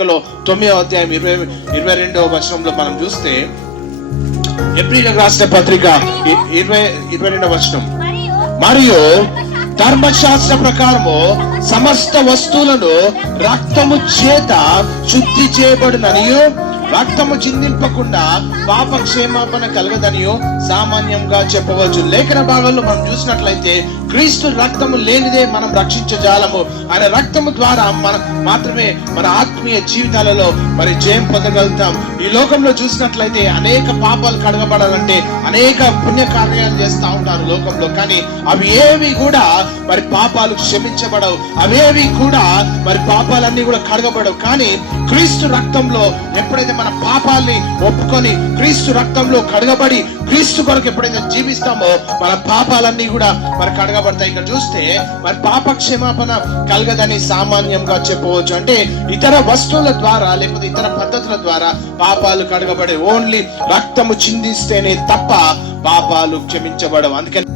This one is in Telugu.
9వ అధ్యాయం 22వ వచనంలో మనం చూస్తే, ఎబ్రీయులకు రాసిన పత్రిక 22వ వచనం, మరియు ధర్మశాస్త్ర ప్రకారము సమస్త వస్తువులను రక్తము చేత శుద్ధి చేయబడుననియు, రక్తము చిందింపకుండా పాప క్షేమాపణ కలగదనియో సామాన్యంగా చెప్పవచ్చు. లేఖన భాగంలో మనం చూసినట్లయితే క్రీస్తు రక్తము లేనిదే మనం రక్షించజాలము. ఆయన రక్తము ద్వారా మనం మాత్రమే మన ఆత్మీయ జీవితాలలో మరి జయం పొందగలుగుతాం. ఈ లోకంలో చూసినట్లయితే అనేక పాపాలు కడగబడాలంటే అనేక పుణ్య కార్యాలు చేస్తూ ఉంటారు లోకంలో, కానీ అవి ఏవి కూడా మరి పాపాలు క్షమించబడవు, అవేవి కూడా మరి పాపాలన్నీ కూడా కడగబడవు. కానీ క్రీస్తు రక్తంలో ఎప్పుడైతే మన పాపాల్ని ఒప్పుకొని క్రీస్తు రక్తంలో కడగబడి క్రీస్తు కొరకు ఎప్పుడైతే జీవిస్తామో మన పాపాలన్నీ కూడా మరి కడగబడతాయి. ఇక్కడ చూస్తే మరి పాప క్షమాపణ కలగదని సామాన్యంగా చెప్పవచ్చు. అంటే ఇతర వస్తువుల ద్వారా లేకపోతే ఇతర పద్ధతుల ద్వారా పాపాలు కడగబడే, ఓన్లీ రక్తము చిందిస్తేనే తప్ప పాపాలు క్షమించబడవు. అందుకని